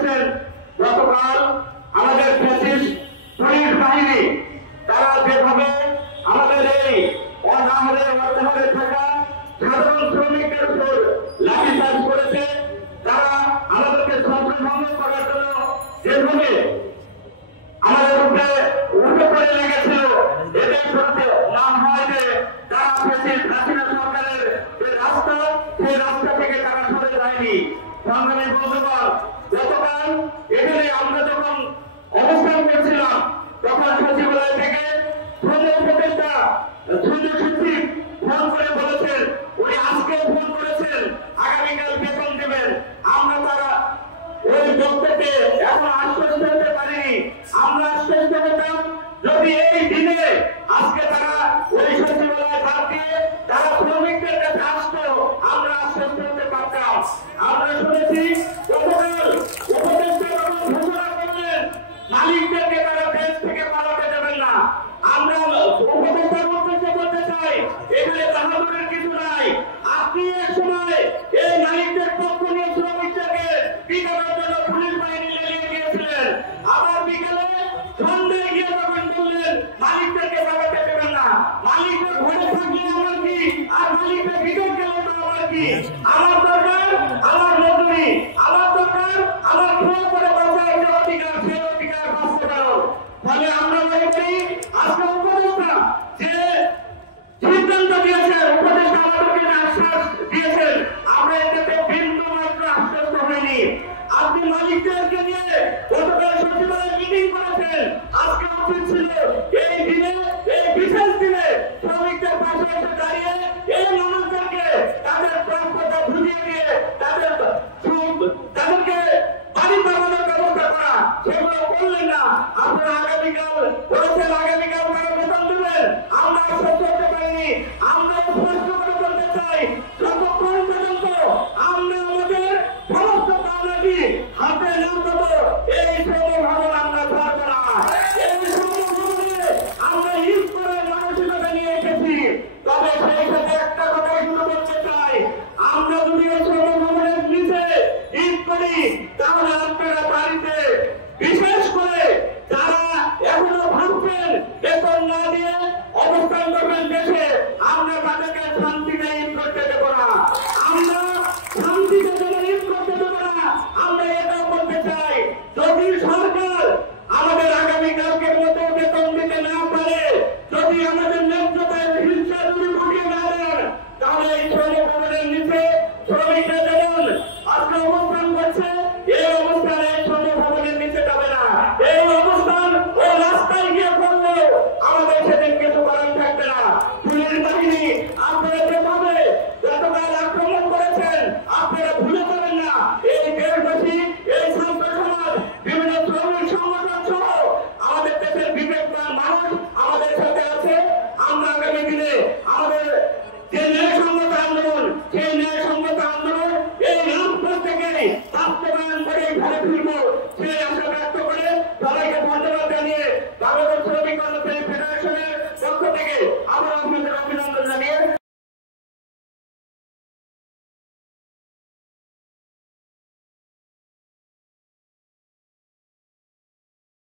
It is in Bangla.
দেখেছেন গতকাল আমাদের পুলিশ বাহিনী তারা যেভাবে আমাদের এই অনাহারে অর্ধাহারে থাকা সাধারণ শ্রমিকদের উপর লাঠিচার্জ করেছে, তারা আমাদেরকে ছত্রভঙ্গ করার জন্য যেভাবে আমাদের উপরে উঠে পড়ে লেগেছিল, এদের সত্যি নাম হয় যে তারা হাসিনা সরকারের যে রাস্তা, সেই রাস্তা থেকে তারা সরে যায়নি। সংগ্রামী বন্ধুগণ, গতকাল এখানে আমরা যখন অবস্থান করছিলাম তখন সচিবালয় থেকে শ্রম উপদেষ্টা সচিব ফোন করে বলেছেন, উনি আজকে ফোন করেছেন আগামীকাল বেতন দেবেন। আমরা তারা ওই বক্তব্যে এখন আশ্বস্ত হতে পারিনি। আমরা আশ্বস্ত হতাম যদি এই দিনে আজকে তারা ওই সচিবালয় বাদ দিয়ে তারা শ্রমিকদের কাছে আসতো, আমরা আশ্বস্ত হতে পারতাম। আমরা শুনেছি গতকাল উপদেষ্টা ঘোষণা করলেন মালিকদেরকে তারা দেশ থেকে পালাতে দেবেন না। আমরা উপদেষ্টার উদ্দেশ্যে বলতে চাই, এখানে বাহাদুরের কিছু নাই। আপনি এক সময় এই মালিকদের পক্ষ নিয়ে শ্রমিকদেরকে পিটানোর জন্য পুলিশ বাহিনী লেলিয়ে গিয়েছিলেন, আবার বিকেলে সন্ধ্যায় গিয়ে তখন বললেন মালিকদেরকে পালাতে দেবেন না। মালিকদের ঘরে থাকলে আমার কি, আর মালিকদের ভিতর গেলে তো আমার কি? আমার দরকার আমার মজুরি, আমার দরকার আমার খেয়ে করে বাঁচার যে অধিকার, সেই অধিকার বাস্তবায়ন। ফলে আমরা মনে করি আজকে উপদেষ্টা যে সিদ্ধান্ত দিয়েছেন, উপদেষ্টা আমাদেরকে আশ্বাস দিয়েছেন, আমরা এটাতে বিন্দু মাত্র আশ্বস্ত হয়নি। আপনি মালিকদেরকে নিয়ে গতকাল সচিবালয়ে মিটিং করেছেন, আজকে উচিত ছিল এই দিনে, এই বিশেষ দিনে শ্রমিকদের পাশে এসে দাঁড়িয়ে এই মানুষদেরকে তাদের প্রাপ্যতা বুঝিয়ে দিয়ে তাদেরকে বাড়ি বানানোর ব্যবস্থা করা, সেগুলো করলেন না। আপনারা আগামীকাল বলেছেন আগামীকাল তারা বেতন দেবেন, আমরা আশ্বস্ত হতে পারিনি। আমরা স্পষ্ট করে বলতে চাই, যতক্ষণ পর্যন্ত আমরা আমাদের সমস্ত পাওনাটি হাতে না দেবো এই শ্রম ভবন আমরা ছাড়বো না। এই শ্রম ভবনে আমরা ঈদ করে মানসিকতা নিয়ে এসেছি। তবে সেই সাথে একটা কথাই শুরু করতে চাই, আমরা যদি এই শ্রম ভবনের নিচে ঈদ করি তাহলে আপনারা